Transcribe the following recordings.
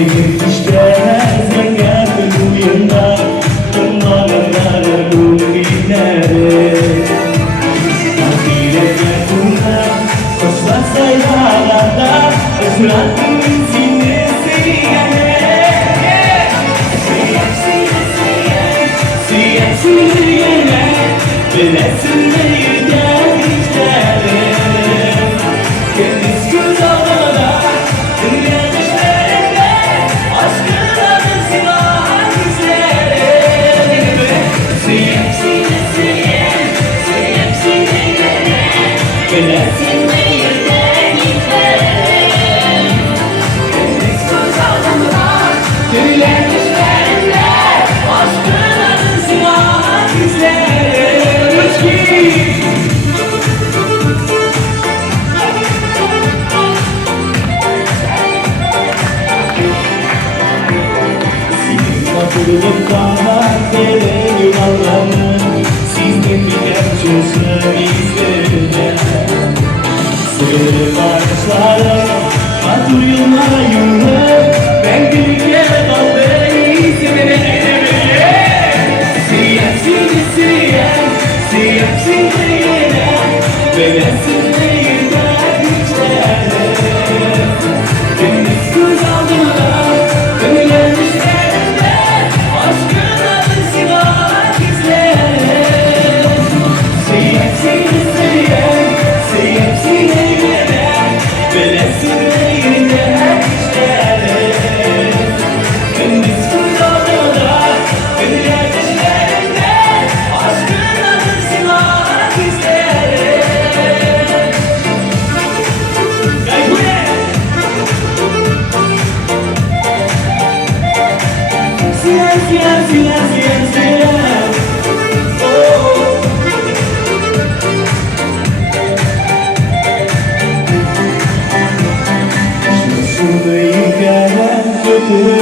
Yetişmez rengar uyumda Kemalarlar bugünlere Hasirete kuna Kosla sayfalarda Özratın sinesi yine Siyasi yine Bilesin neyden işleri Kendisi göz aldığında Dünya Kırılıklar dere yuvarlanır Sizden bir gerçeği izlerine Sığırı bağışlarım Matur yıllara yürür Ben bir kere kalbimi izlemene Siyasini siyen Siyasini yenen Belesin değirden içlerine Deniz göz aldığında Gönüllenmişler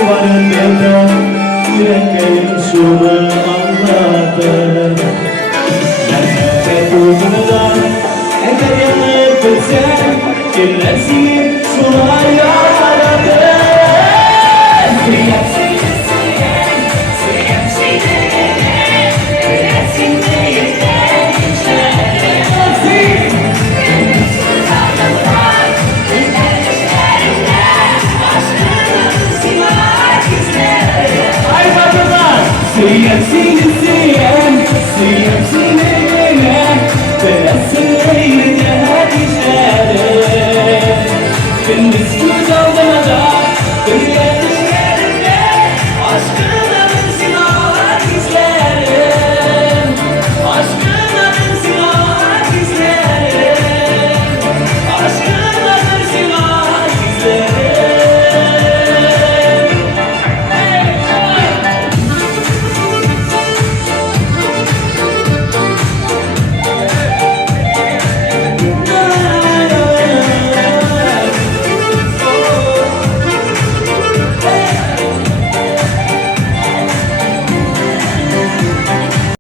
Varın evden yüreklerim şunu anladı Nerede bulduğunda eğer yanıp bilsen Dinlersin şuna yaradı Siyasini siyen, siyasini yenen Bilesin değirden içlerine Siyasini siyen, siyasini yenen Bilesin değirden içlerine